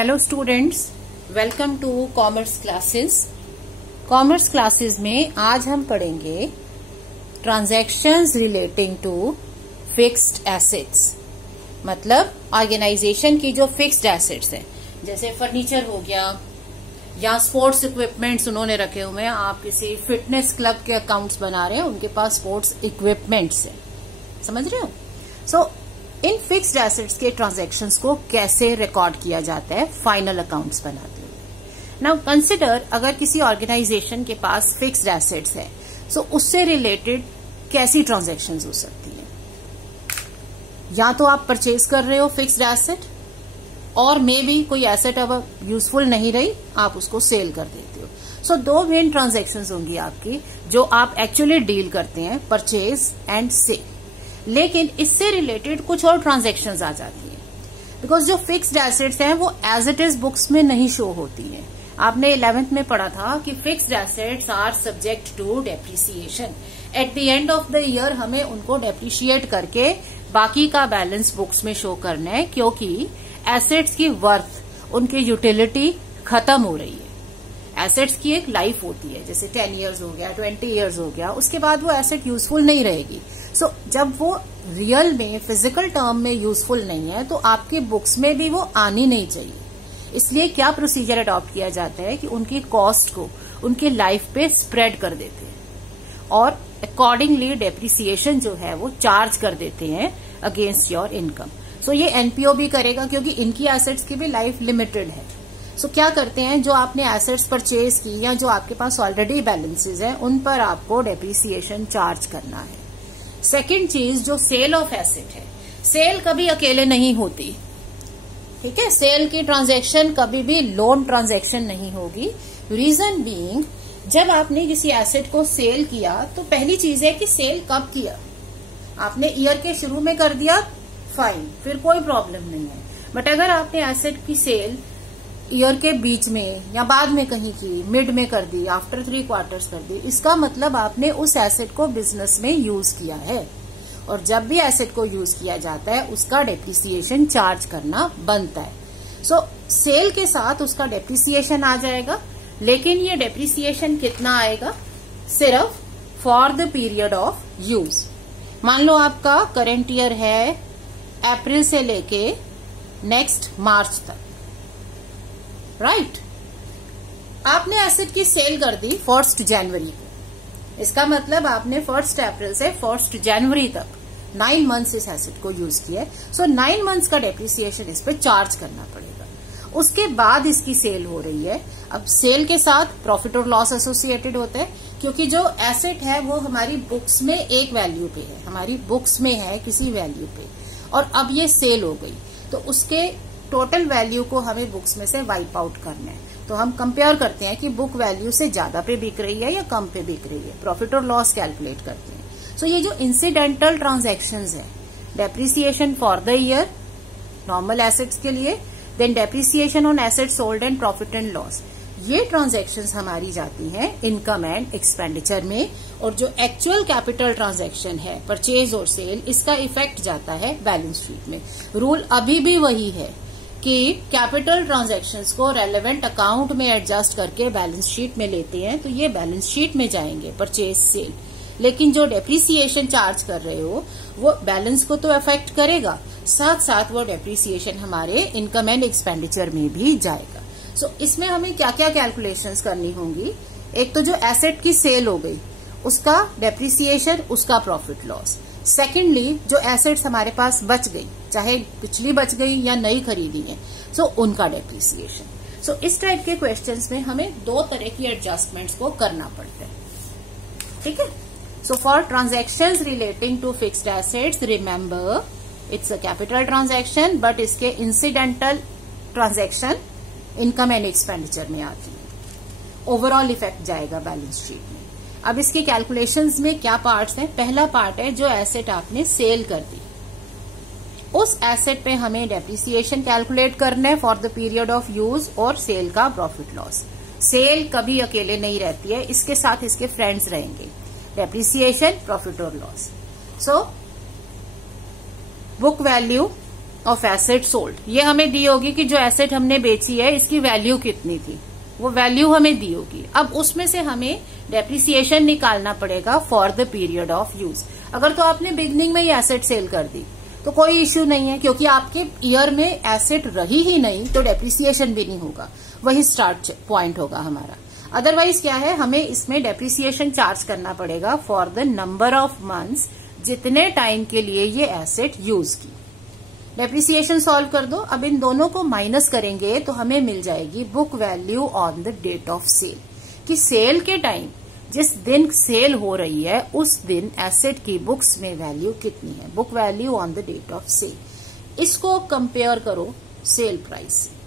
Hello students, welcome to commerce classes. Commerce classes में आज हम पढ़ेंगे transactions relating to fixed assets. मतलब ऑर्गेनाइजेशन की जो फिक्स्ड एसेट्स हैं, जैसे फर्नीचर हो गया या स्पोर्ट्स इक्विपमेंट्स उन्होंने रखे हुए हैं। आप किसी फिटनेस क्लब के अकाउंट्स बना रहे हैं, उनके पास स्पोर्ट्स इक्विपमेंट्स है, समझ रहे हो। सो इन फिक्स्ड एसेट्स के ट्रांजैक्शंस को कैसे रिकॉर्ड किया जाता है फाइनल अकाउंट्स बनाते हुए। नाउ कंसिडर, अगर किसी ऑर्गेनाइजेशन के पास फिक्स्ड एसेट्स है, सो उससे रिलेटेड कैसी ट्रांजैक्शंस हो सकती है। या तो आप परचेज कर रहे हो फिक्स्ड एसेट, और मे बी कोई एसेट अब यूजफुल नहीं रही, आप उसको सेल कर देते हो। सो दो मेन ट्रांजैक्शंस होंगी आपकी जो आप एक्चुअली डील करते हैं, परचेज एंड सेल। लेकिन इससे रिलेटेड कुछ और ट्रांजैक्शंस आ जाती हैं, बिकॉज जो फिक्स्ड एसेट्स हैं वो एज इट इज बुक्स में नहीं शो होती हैं। आपने 11th में पढ़ा था कि fixed assets are subject to depreciation. At the end of the year हमें उनको डेप्रिशिएट करके बाकी का बैलेंस बुक्स में शो करना है, क्योंकि एसेट्स की वर्थ, उनकी यूटिलिटी खत्म हो रही है। एसेट्स की एक लाइफ होती है, जैसे 10 इयर्स हो गया, 20 इयर्स हो गया, उसके बाद वो एसेट यूजफुल नहीं रहेगी। सो जब वो रियल में फिजिकल टर्म में यूजफुल नहीं है, तो आपके बुक्स में भी वो आनी नहीं चाहिए। इसलिए क्या प्रोसीजर अडॉप्ट किया जाता है कि उनकी कॉस्ट को उनके लाइफ पे स्प्रेड कर देते हैं और अकॉर्डिंगली डेप्रिसिएशन जो है वो चार्ज कर देते हैं अगेंस्ट योर इनकम। सो ये एनपीओ भी करेगा, क्योंकि इनकी एसेट्स की भी लाइफ लिमिटेड है। सो क्या करते हैं, जो आपने एसेट्स परचेज की या जो आपके पास ऑलरेडी बैलेंसेज हैं, उन पर आपको डेप्रिसिएशन चार्ज करना है। सेकंड चीज, जो सेल ऑफ एसेट है, सेल कभी अकेले नहीं होती, ठीक है। सेल की ट्रांजैक्शन कभी भी लोन ट्रांजैक्शन नहीं होगी। रीजन बीइंग, जब आपने किसी एसेट को सेल किया तो पहली चीज है कि सेल कब किया। आपने ईयर के शुरू में कर दिया, फाइन, फिर कोई प्रॉब्लम नहीं है। बट अगर आपने एसेट की सेल ईयर के बीच में या बाद में कहीं की, मिड में कर दी, आफ्टर 3 क्वार्टर्स कर दी, इसका मतलब आपने उस एसेट को बिजनेस में यूज किया है। और जब भी एसेट को यूज किया जाता है उसका डेप्रिसिएशन चार्ज करना बनता है। सो सेल के साथ उसका डेप्रिसिएशन आ जाएगा, लेकिन ये डेप्रिसिएशन कितना आएगा, सिर्फ for the period of use. मान लो आपका करंट ईयर है अप्रैल से लेके नेक्स्ट मार्च तक, राइट। आपने एसेट की सेल कर दी 1 जनवरी को, इसका मतलब आपने 1 अप्रैल से 1 जनवरी तक 9 मंथ्स इस एसेट को यूज किया। सो 9 मंथ्स का डेप्रिसिएशन इस पे चार्ज करना पड़ेगा। उसके बाद इसकी सेल हो रही है। अब सेल के साथ प्रॉफिट और लॉस एसोसिएटेड होता है, क्योंकि जो एसेट है वो हमारी बुक्स में एक वैल्यू पे है, हमारी बुक्स में है किसी वैल्यू पे, और अब ये सेल हो गई तो उसके टोटल वैल्यू को हमें बुक्स में से वाइप आउट करना है। तो हम कंपेयर करते हैं कि बुक वैल्यू से ज्यादा पे बिक रही है या कम पे बिक रही है, प्रॉफिट और लॉस कैलकुलेट करते हैं। सो ये जो इंसिडेंटल ट्रांजैक्शंस है, depreciation for the year normal assets के लिए, then depreciation on assets sold and profit and loss, ये ट्रांजैक्शंस हमारी जाती हैं इनकम एंड एक्सपेंडिचर में। और जो एक्चुअल कैपिटल ट्रांजैक्शन है, परचेज और सेल, इसका इफेक्ट जाता है बैलेंस शीट में। रूल अभी भी वही है कि कैपिटल ट्रांजैक्शंस को रेलेवेंट अकाउंट में एडजस्ट करके बैलेंस शीट में लेते हैं, तो ये बैलेंस शीट में जाएंगे परचेज सेल। लेकिन जो डेप्रिसिएशन चार्ज कर रहे हो वो बैलेंस को तो अफेक्ट करेगा, साथ साथ वो डेप्रिसिएशन हमारे इनकम एंड एक्सपेंडिचर में भी जाएगा। सो इसमें हमें क्या क्या कैलकुलेशंस करनी होंगी। एक तो जो एसेट की सेल हो गई उसका डेप्रिसिएशन, उसका प्रॉफिट लॉस। सेकेंडली, जो एसेट्स हमारे पास बच गई, चाहे पिछली बच गई या नई खरीदी है, सो उनका डेप्रिसिएशन। सो इस टाइप के क्वेश्चंस में हमें दो तरह की एडजस्टमेंट्स को करना पड़ता है, ठीक है। So for transactions relating to fixed assets, remember it's a capital transaction, but इसके incidental transaction income and expenditure में आती है। ओवरऑल इफेक्ट जाएगा बैलेंस शीट में। अब इसके कैलकुलेशंस में क्या पार्ट्स हैं। पहला पार्ट है जो एसेट आपने सेल कर दी, उस एसेट पे हमें डेप्रिसिएशन कैलकुलेट करना है for the period of use, और सेल का प्रॉफिट लॉस। सेल कभी अकेले नहीं रहती है, इसके साथ इसके फ्रेंड्स रहेंगे, डेप्रिसिएशन, प्रॉफिट और loss. So book value of asset sold, ये हमें दी होगी कि जो एसेट हमने बेची है इसकी वैल्यू कितनी थी, वो वैल्यू हमें दी होगी। अब उसमें से हमें डेप्रिसिएशन निकालना पड़ेगा for the period of use. अगर तो आपने बिगनिंग में ही एसेट सेल कर दी तो कोई इश्यू नहीं है, क्योंकि आपके ईयर में एसेट रही ही नहीं तो डेप्रिसिएशन भी नहीं होगा, वही स्टार्ट पॉइंट होगा हमारा। अदरवाइज क्या है, हमें इसमें डेप्रिसिएशन चार्ज करना पड़ेगा for the number of months, जितने टाइम के लिए ये एसेट यूज की। डेप्रिसिएशन सॉल्व कर दो। अब इन दोनों को माइनस करेंगे तो हमें मिल जाएगी book value on the date of sale, कि सेल के टाइम जिस दिन सेल हो रही है उस दिन एसेट की बुक्स में वैल्यू कितनी है, book value on the date of sale. इसको कंपेयर करो सेल प्राइस से।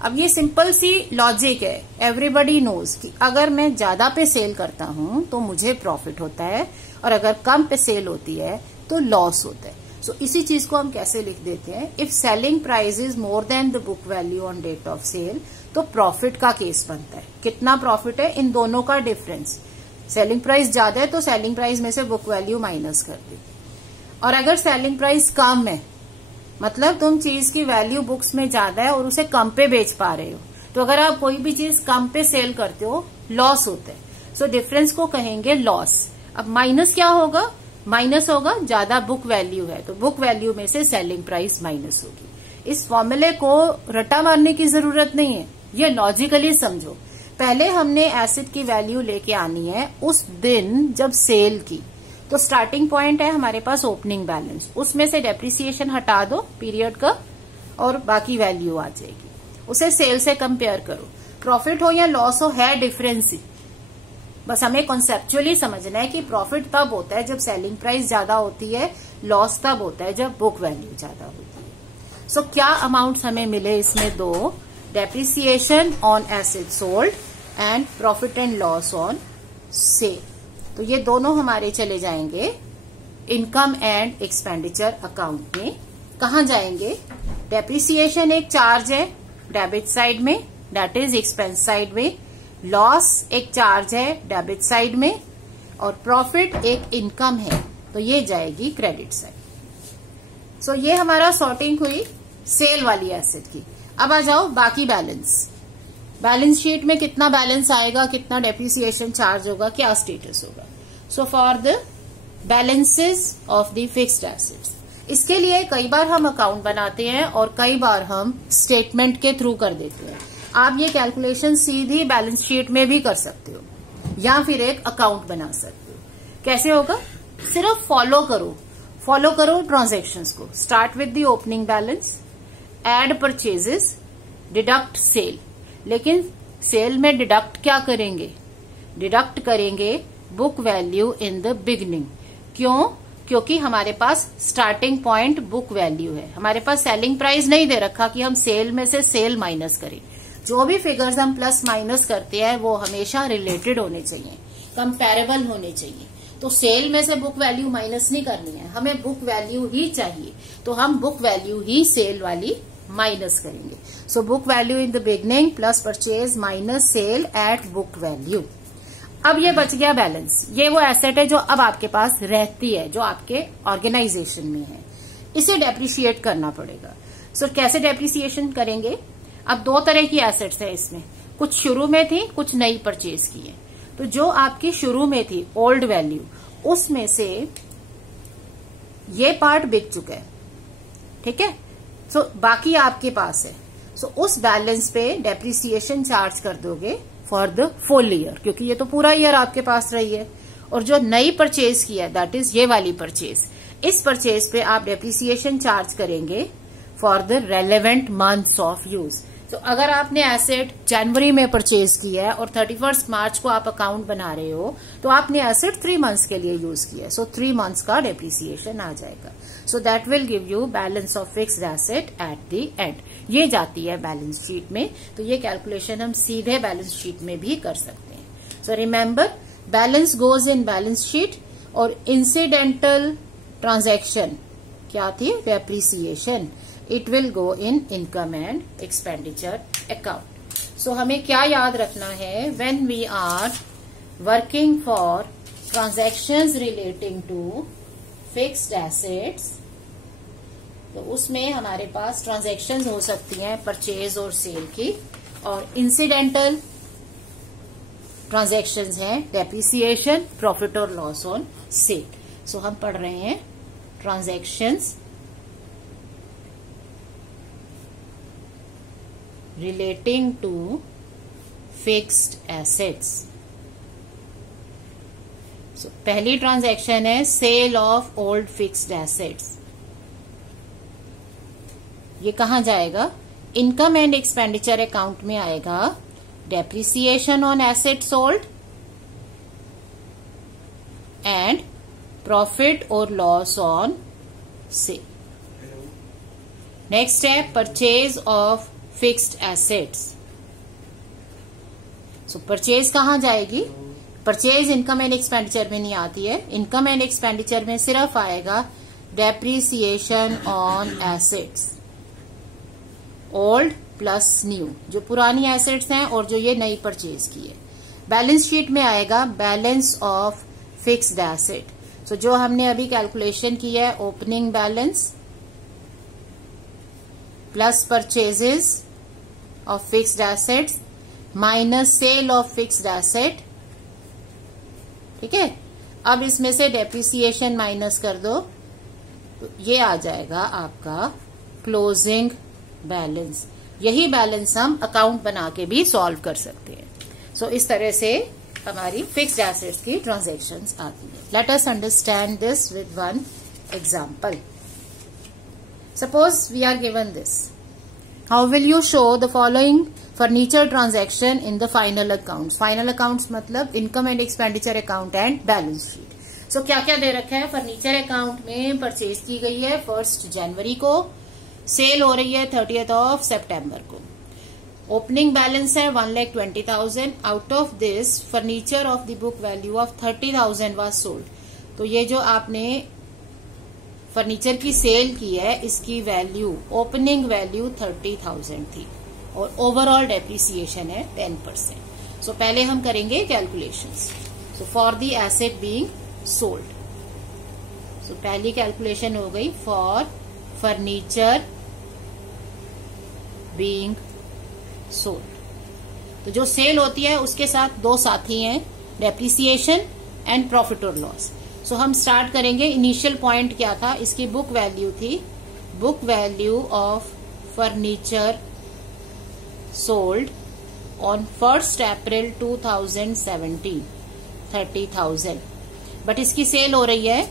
अब ये सिंपल सी लॉजिक है, एवरीबडी नोज कि अगर मैं ज्यादा पे सेल करता हूं तो मुझे प्रॉफिट होता है और अगर कम पे सेल होती है तो लॉस होता है। सो इसी चीज को हम कैसे लिख देते हैं, if selling price is more than the book value on date of sale, तो प्रॉफिट का केस बनता है। कितना प्रॉफिट है, इन दोनों का डिफरेंस। सेलिंग प्राइस ज्यादा है तो सेलिंग प्राइस में से बुक वैल्यू माइनस कर दी, और अगर सेलिंग प्राइस कम है, मतलब तुम चीज की वैल्यू बुक्स में ज्यादा है और उसे कम पे बेच पा रहे हो, तो अगर आप कोई भी चीज कम पे सेल करते हो लॉस होता है। सो डिफरेंस को कहेंगे लॉस। अब माइनस क्या होगा, माइनस होगा ज्यादा बुक वैल्यू है तो बुक वैल्यू में से सेलिंग प्राइस माइनस होगी। इस फॉर्मूले को रटा मारने की जरूरत नहीं है, ये लॉजिकली समझो। पहले हमने एसेट की वैल्यू लेके आनी है उस दिन जब सेल की, तो स्टार्टिंग पॉइंट है हमारे पास ओपनिंग बैलेंस, उसमें से डेप्रिसिएशन हटा दो पीरियड का और बाकी वैल्यू आ जाएगी, उसे सेल से कंपेयर करो। प्रॉफिट हो या लॉस हो, है डिफरेंस ही। बस हमें कॉन्सेप्चुअली समझना है कि प्रॉफिट तब होता है जब सेलिंग प्राइस ज्यादा होती है, लॉस तब होता है जब बुक वैल्यू ज्यादा होती है। सो क्या अमाउंट्स हमें मिले इसमें, दो, depreciation on asset sold and profit and loss on cell. तो ये दोनों हमारे चले जाएंगे इनकम एंड एक्सपेंडिचर अकाउंट में। कहाँ जाएंगे, डेप्रिसिएशन एक चार्ज है डेबिट साइड में, दैट इज एक्सपेंस साइड में, लॉस एक चार्ज है डेबिट साइड में, और प्रॉफिट एक इनकम है तो ये जाएगी क्रेडिट साइड। सो ये हमारा सॉर्टिंग हुई सेल वाली एसेट की। अब आ जाओ बाकी बैलेंस। बैलेंस शीट में कितना बैलेंस आएगा, कितना डेप्रिसिएशन चार्ज होगा, क्या स्टेटस होगा। सो for the balances of the fixed assets, इसके लिए कई बार हम अकाउंट बनाते हैं और कई बार हम स्टेटमेंट के थ्रू कर देते हैं। आप ये कैलकुलेशन सीधी बैलेंस शीट में भी कर सकते हो या फिर एक अकाउंट बना सकते हो। कैसे होगा, सिर्फ फॉलो करो ट्रांजैक्शंस को। Start with the opening balance, add purchases, deduct sale. लेकिन सेल में डिडक्ट क्या करेंगे, डिडक्ट करेंगे book value in the beginning. क्यों, क्योंकि हमारे पास स्टार्टिंग पॉइंट बुक वैल्यू है, हमारे पास सेलिंग प्राइस नहीं दे रखा कि हम सेल में से सेल माइनस करें। जो भी फिगर्स हम प्लस माइनस करते हैं वो हमेशा रिलेटेड होने चाहिए, कंपैरेबल होने चाहिए। तो सेल में से बुक वैल्यू माइनस नहीं करनी है, हमें बुक वैल्यू ही चाहिए, तो हम बुक वैल्यू ही सेल वाली माइनस करेंगे। So book value in the beginning plus purchase minus sale at book value. अब ये बच गया बैलेंस, ये वो एसेट है जो अब आपके पास रहती है, जो आपके ऑर्गेनाइजेशन में है, इसे डेप्रिशिएट करना पड़ेगा। सो कैसे डेप्रिसिएशन करेंगे, अब दो तरह की एसेट्स है इसमें, कुछ शुरू में थी, कुछ नई परचेज की है। तो जो आपकी शुरू में थी ओल्ड वैल्यू, उसमें से ये पार्ट बिक चुका है, ठीक है। सो बाकी आपके पास है, सो उस बैलेंस पे डेप्रिसिएशन चार्ज कर दोगे फॉर द फुल ईयर, क्योंकि ये तो पूरा ईयर आपके पास रही है। और जो नई परचेज की है दैट इज ये वाली परचेज, इस परचेज पे आप डेप्रिसिएशन चार्ज करेंगे for the relevant months of use. तो अगर आपने एसेट जनवरी में परचेज किया है और 31 मार्च को आप अकाउंट बना रहे हो, तो आपने एसेट 3 मंथ्स के लिए यूज किया, सो 3 मंथ्स का डेप्रिसिएशन आ जाएगा। So that will give you balance of fixed asset eight the and. ये जाती है बैलेंस शीट में, तो ये कैलकुलेशन हम सीधे बैलेंस शीट में भी कर सकते हैं। So remember, balance goes in balance sheet, और इंसिडेंटल ट्रांजैक्शन क्या थी, depreciation, it will go in income and expenditure account. So हमें क्या याद रखना है, when we are working for transactions relating to fixed assets, तो उसमें हमारे पास ट्रांजैक्शंस हो सकती हैं परचेज और सेल की, और इंसिडेंटल ट्रांजैक्शंस हैं डेप्रिसिएशन, प्रॉफिट और लॉस ऑन सेल। सो हम पढ़ रहे हैं transactions relating to fixed assets. So पहली ट्रांजैक्शन है sale of old fixed assets. ये कहां जाएगा? इनकम एंड एक्सपेंडिचर अकाउंट में आएगा depreciation on asset sold and profit और लॉस ऑन सेल। नेक्स्ट है purchase of fixed assets. So purchase कहां जाएगी? परचेज इनकम एंड एक्सपेंडिचर में नहीं आती है। इनकम एंड एक्सपेंडिचर में सिर्फ आएगा depreciation on assets, old plus new, जो पुरानी एसेट्स हैं और जो ये नई परचेज की है। बैलेंस शीट में आएगा बैलेंस ऑफ फिक्स्ड एसेट। सो जो हमने अभी कैलकुलेशन की है, opening balance plus purchases of fixed assets minus cell of fixed asset. ठीक है, अब इसमें से डेप्रिसिएशन माइनस कर दो तो ये आ जाएगा आपका क्लोजिंग बैलेंस। यही बैलेंस हम अकाउंट बना के भी सॉल्व कर सकते हैं। सो इस तरह से हमारी फिक्स्ड एसेट्स की ट्रांजैक्शंस आती है। Let us understand this with one example. Suppose we are given this, how will you show the following furniture transaction in the final accounts. Final accounts मतलब income and expenditure account and balance sheet. So क्या क्या दे रखा है? Furniture account में purchase की गई है 1 जनवरी को, सेल हो रही है 30 सितंबर को। ओपनिंग बैलेंस है 1,20,000। Out of this furniture of the book value of 30,000 was sold. तो ये जो आपने फर्नीचर की सेल की है, इसकी वैल्यू, ओपनिंग वैल्यू 30,000 थी और ओवरऑल डेप्रिसिएशन है 10%। सो पहले हम करेंगे calculations. So for the asset being sold, so पहली कैलकुलेशन हो गई फॉर फर्नीचर बीइंग सोल्ड। तो जो सेल होती है उसके साथ दो साथी हैं, डेप्रिसिएशन एंड प्रॉफिट और लॉस। सो हम स्टार्ट करेंगे। इनिशियल पॉइंट क्या था? इसकी बुक वैल्यू थी, book value of furniture sold on 1 April 2017 30,000, but इसकी सेल हो रही है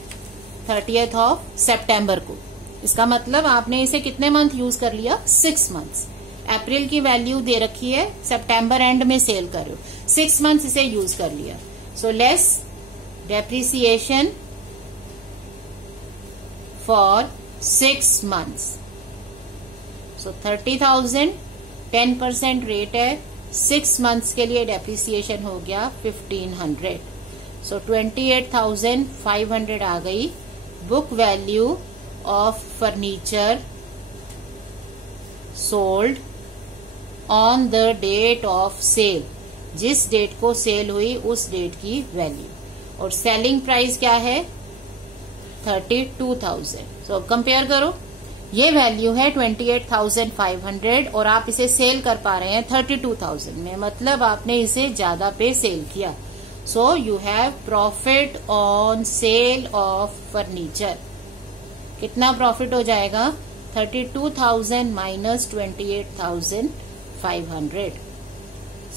30 सितंबर को। इसका मतलब आपने इसे कितने मंथ यूज कर लिया? 6 मंथ्स। अप्रैल की वैल्यू दे रखी है, सितंबर एंड में सेल कर रहे हो, 6 मंथ्स इसे यूज कर लिया। So less depreciation for 6 months. So 30,000 10% rate है, 6 मंथ्स के लिए डेप्रिसिएशन हो गया 1,500। सो 28,500 आ गई book value of furniture sold on the date of sale. जिस डेट को सेल हुई उस डेट की वैल्यू, और सेलिंग प्राइस क्या है? 32,000। सो कंपेयर करो, ये वैल्यू है 28,500 और आप इसे सेल कर पा रहे हैं 32,000 में, मतलब आपने इसे ज्यादा पे सेल किया। So you have profit on sale of furniture. कितना प्रॉफिट हो जाएगा? 32,000 माइनस 28,500।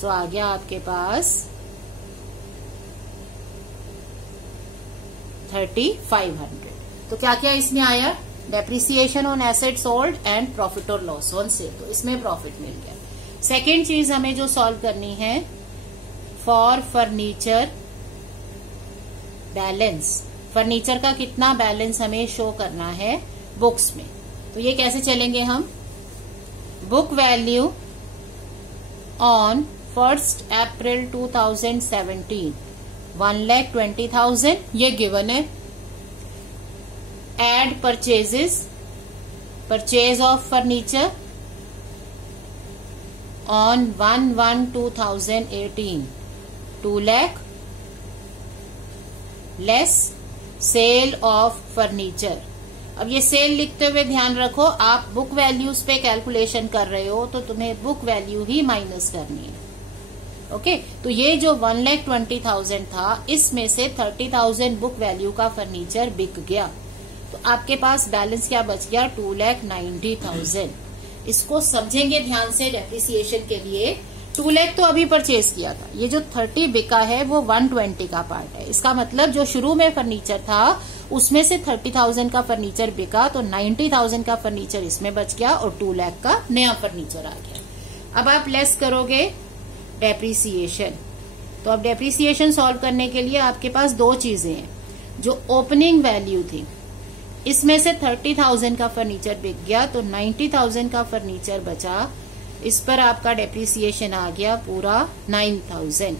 सो आ गया आपके पास 3,500। तो क्या क्या इसमें आया? Depreciation on asset sold and profit और लॉस ऑन सेल। तो इसमें प्रॉफिट मिल गया। सेकेंड चीज हमें जो सॉल्व करनी है, फॉर फर्नीचर बैलेंस। फर्नीचर का कितना बैलेंस हमें शो करना है बुक्स में। तो ये कैसे चलेंगे हम? बुक वैल्यू ऑन 1 अप्रैल 2017 1,20,000, ये गिवन है। Add purchases, purchase of furniture on 1/1/2018 2 lakh less sale of furniture. अब ये सेल लिखते हुए ध्यान रखो, आप बुक वैल्यूज पे कैलकुलेशन कर रहे हो तो तुम्हें बुक वैल्यू ही माइनस करनी है। ओके, तो ये जो 1,20,000 था, इसमें से 30,000 बुक वैल्यू का फर्नीचर बिक गया, तो आपके पास बैलेंस क्या बच गया? 2,90,000। इसको समझेंगे ध्यान से डेप्रिसिएशन के लिए। 2 लाख तो अभी परचेज किया था, ये जो 30 बिका है वो 120 का पार्ट है। इसका मतलब जो शुरू में फर्नीचर था उसमें से 30,000 का फर्नीचर बिका, तो 90,000 का फर्नीचर इसमें बच गया और 2 लाख का नया फर्नीचर आ गया। अब आप लेस करोगे डेप्रिसिएशन, तो अब डेप्रिसिएशन सॉल्व करने के लिए आपके पास दो चीजें हैं। जो ओपनिंग वैल्यू थी, इसमें से 30,000 का फर्नीचर बिक गया, तो 90,000 का फर्नीचर बचा, इस पर आपका डेप्रिसिएशन आ गया पूरा 9,000।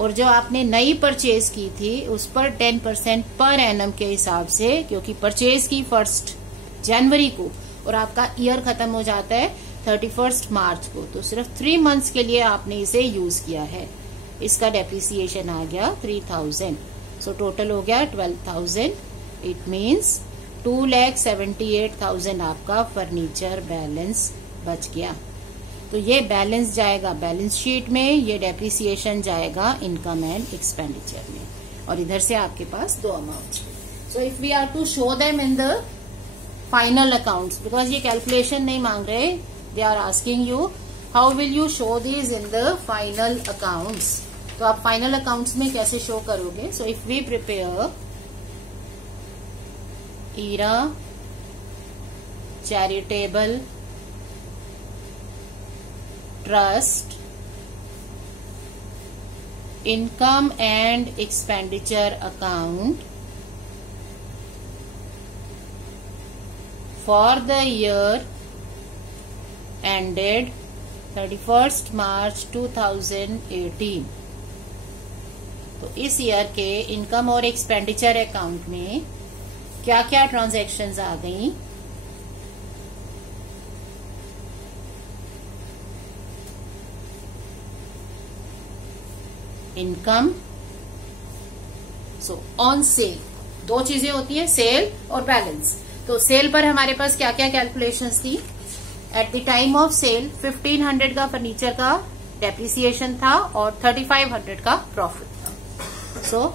और जो आपने नई परचेज की थी उस पर 10% पर एनम के हिसाब से, क्योंकि परचेज की 1 जनवरी को और आपका ईयर खत्म हो जाता है 31 मार्च को, तो सिर्फ 3 मंथ्स के लिए आपने इसे यूज किया है। इसका डेप्रिसिएशन आ गया 3,000, सो टोटल हो गया 12,000। इट मीन्स 2,78,000 आपका फर्नीचर बैलेंस बच गया। तो ये बैलेंस जाएगा बैलेंस शीट में, ये डेप्रिसिएशन जाएगा इनकम एंड एक्सपेंडिचर में, और इधर से आपके पास दो amount. So if we are to show them in the final accounts, because ये कैलकुलेशन नहीं मांग रहे, they are asking you how will you show these in the final accounts. तो आप फाइनल अकाउंट्स में कैसे शो करोगे? So if we prepare Era charitable trust income and expenditure account for the year ended 31 March 2018। तो इस year के income और expenditure account में क्या क्या ट्रांजैक्शंस आ गई? इनकम, सो ऑन सेल, दो चीजें होती है, सेल और बैलेंस। तो सेल पर हमारे पास क्या क्या कैलकुलेशंस थी? At the time of sale 1,500 का फर्नीचर का डेप्रिसिएशन था और 3,500 का प्रॉफिट था। सो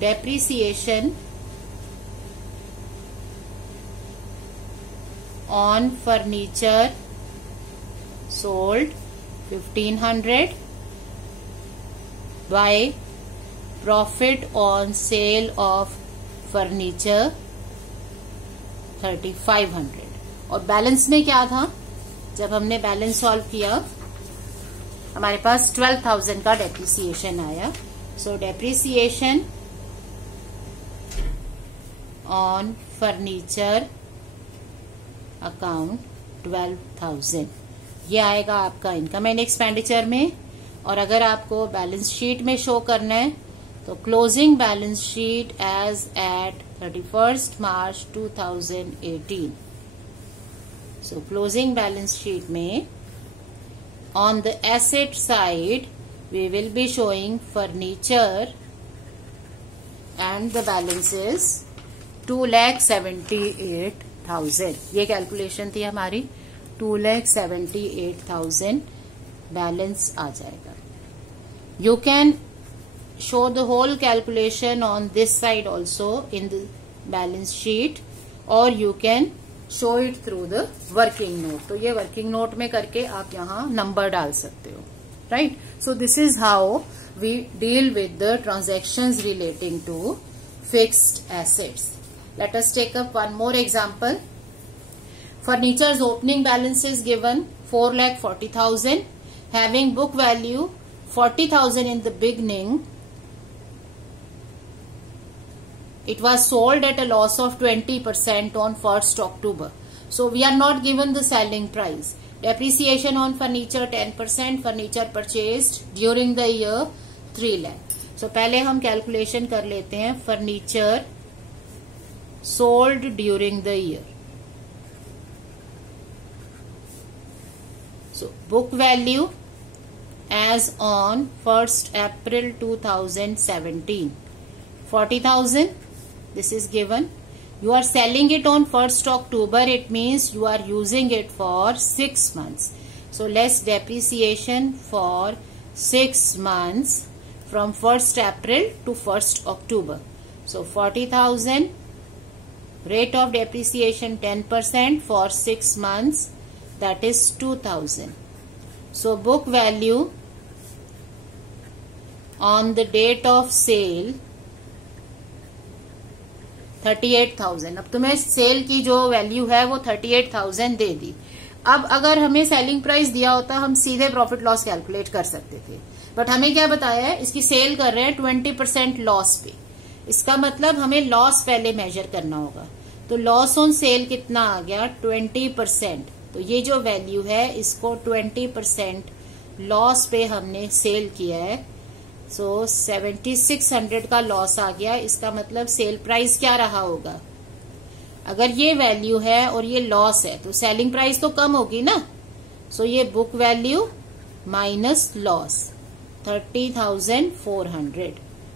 depreciation on furniture sold 1,500 by profit on sale of furniture 3,500। और बैलेंस में क्या था? जब हमने बैलेंस सॉल्व किया हमारे पास 12,000 का डेप्रिसिएशन आया। सो डेप्रिसिएशन ऑन फर्नीचर अकाउंट 12,000, ये आएगा आपका इनकम एंड एक्सपेंडिचर में। और अगर आपको बैलेंस शीट में शो करना है तो closing balance sheet as at 31 March 2018। So closing balance sheet में on the asset side we will be showing furniture and the balance is 2,78,000। ये कैलकुलेशन थी हमारी, 2,78,000 बैलेंस आ जाएगा। You can show the whole calculation on this side also in the balance sheet, or you can show it through the working note। तो ये working note में करके आप यहाँ नंबर डाल सकते हो, right? So this is how we deal with the transactions relating to fixed assets. Let us take up one more example. Furniture's opening balance is given 4,40,000, having book value 40,000 in the beginning. It was sold at a loss of 20% on 1st October. So we are not given the selling price. Depreciation on furniture 10%, furniture purchased during the year 3 lakh. So पहले हम calculation कर लेते हैं furniture sold during the year. So book value as on 1st April 2017, 40,000, this is given. You are selling it on 1st October. It means you are using it for 6 months. So less depreciation for 6 months from 1st April to 1st October. So 40,000, rate of depreciation 10% for 6 months, that is 2,000. So book value on the date of sale 38,000. अब तुम्हें cell की जो value है वो 38,000 दे दी. अब अगर हमें selling price दिया होता हम सीधे प्रॉफिट लॉस कैलकुलेट कर सकते थे, बट हमें क्या बताया है, इसकी सेल कर रहे हैं 20% लॉस पे. इसका मतलब हमें लॉस पहले मेजर करना होगा. तो लॉस ऑन सेल कितना आ गया, 20%. तो ये जो वैल्यू है इसको 20% लॉस पे हमने सेल किया है. सो 7600 का लॉस आ गया. इसका मतलब सेल प्राइस क्या रहा होगा, अगर ये वैल्यू है और ये लॉस है तो सेलिंग प्राइस तो कम होगी ना. सो ये बुक वैल्यू माइनस लॉस 30,400.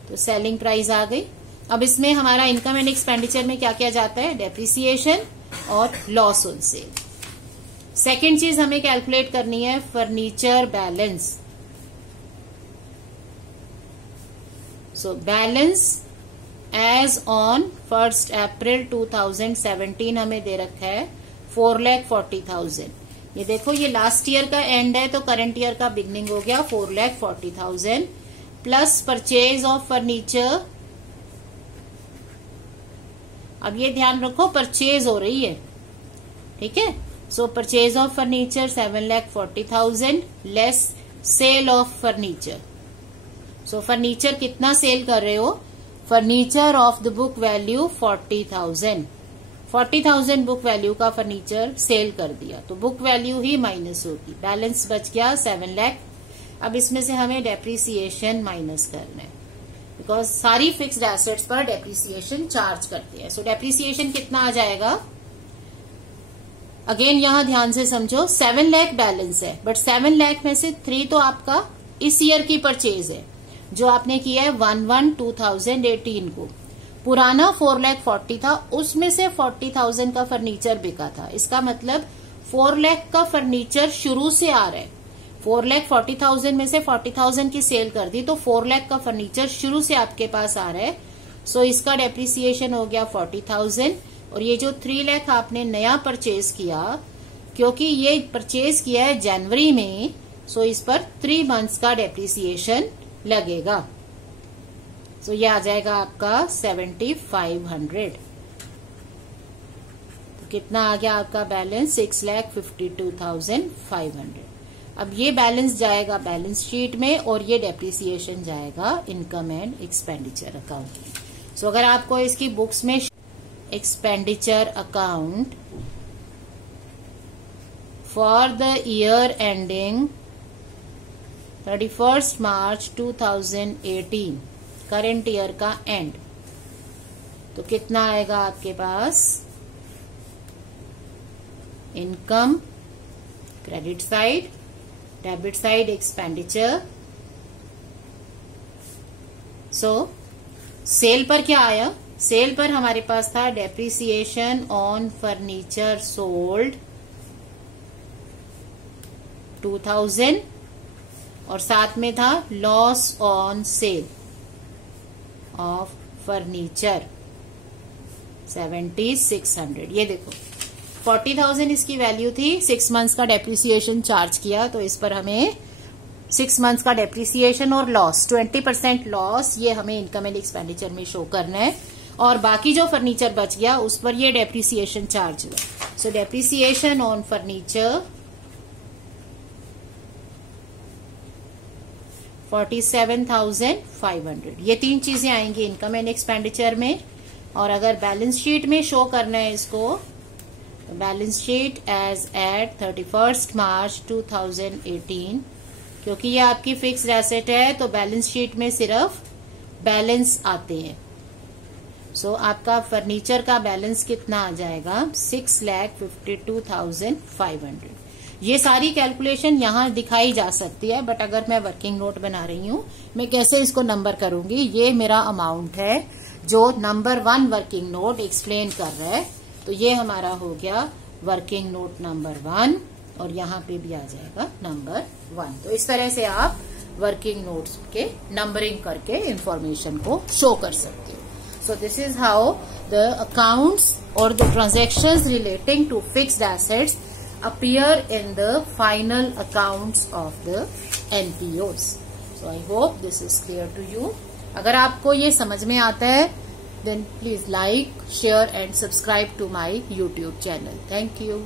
तो सेलिंग प्राइस आ गई. अब इसमें हमारा इनकम एंड एक्सपेंडिचर में क्या किया जाता है, डेप्रिसिएशन और लॉस ऑन सेल. सेकेंड चीज हमें कैलकुलेट करनी है furniture balance. So balance as on 1st April 2017 हमें दे रखा है 4,40,000. ये देखो ये लास्ट ईयर का एंड है तो करंट ईयर का बिगनिंग हो गया 4,40,000 प्लस परचेज ऑफ फर्नीचर. अब ये ध्यान रखो परचेज हो रही है, ठीक है. So purchase of furniture 7,40,000 less sale of furniture. So furniture कितना सेल कर रहे हो, furniture of the book value 40,000. 40,000 book value का फर्नीचर सेल कर दिया तो बुक वैल्यू ही माइनस होगी. बैलेंस बच गया 7 लाख. अब इसमें से हमें डेप्रिसिएशन माइनस करना है बिकॉज सारी फिक्स्ड एसेट्स पर डेप्रिसिएशन चार्ज करते हैं. सो डेप्रिसिएशन कितना आ जाएगा, अगेन यहां ध्यान से समझो 7 लाख बैलेंस है बट 7 लाख में से 3 तो आपका इस ईयर की परचेज है जो आपने किया है 1/1/2018 को. पुराना 4,40,000 था, उसमें से 40,000 का फर्नीचर बिका था. इसका मतलब 4 लाख का फर्नीचर शुरू से आ रहा है. 4,40,000 में से 40,000 की सेल कर दी तो 4 लाख का फर्नीचर शुरू से आपके पास आ रहा है. सो इसका डेप्रिसिएशन हो गया 40,000. और ये जो 3 लाख आपने नया परचेज किया, क्योंकि ये परचेज किया है जनवरी में, सो इस पर 3 मंथ्स का डेप्रिसिएशन लगेगा. सो ये आ जाएगा आपका 7,500. तो कितना आ गया आपका बैलेंस, 6,52,500. अब ये बैलेंस जाएगा बैलेंस शीट में और ये डेप्रिसिएशन जाएगा income and expenditure account. So अगर आपको इसकी बुक्स में expenditure account for the year ending 31st March 2018, current year का एंड, तो कितना आएगा आपके पास, income credit side, debit side expenditure. So sale पर क्या आया, सेल पर हमारे पास था डेप्रिसिएशन ऑन फर्नीचर सोल्ड 2,000 और साथ में था loss on cell of furniture 7,600. ये देखो 40,000 इसकी वैल्यू थी, 6 मंथ्स का डेप्रिसिएशन चार्ज किया तो इस पर हमें 6 मंथ्स का डेप्रिसिएशन और लॉस 20% लॉस ये हमें इनकम एंड एक्सपेंडिचर में शो करना है. और बाकी जो फर्नीचर बच गया उस पर ये डेप्रिसिएशन चार्ज हुआ. सो डेप्रिसिएशन ऑन फर्नीचर 47,500. ये 3 चीजें आएंगी इनकम एंड एक्सपेंडिचर में. और अगर बैलेंस शीट में शो करना है इसको, balance sheet as at 31st March 2018, क्योंकि ये आपकी फिक्स्ड एसेट है तो बैलेंस शीट में सिर्फ बैलेंस आते हैं. सो आपका फर्नीचर का बैलेंस कितना आ जाएगा, 6,52,500. ये सारी कैलकुलेशन यहाँ दिखाई जा सकती है बट अगर मैं वर्किंग नोट बना रही हूँ मैं कैसे इसको नंबर करूंगी. ये मेरा अमाउंट है जो नंबर 1 वर्किंग नोट एक्सप्लेन कर रहा है। तो ये हमारा हो गया वर्किंग नोट नंबर 1 और यहाँ पे भी आ जाएगा नंबर 1। तो इस तरह से आप वर्किंग नोट्स के नंबरिंग करके इंफॉर्मेशन को शो कर सकते हो। So this is how the accounts or the transactions relating to fixed assets appear in the final accounts of the NPOs. So I hope this is clear to you. अगर आपको ये समझ में आता है then please like, share and subscribe to my YouTube channel. Thank you.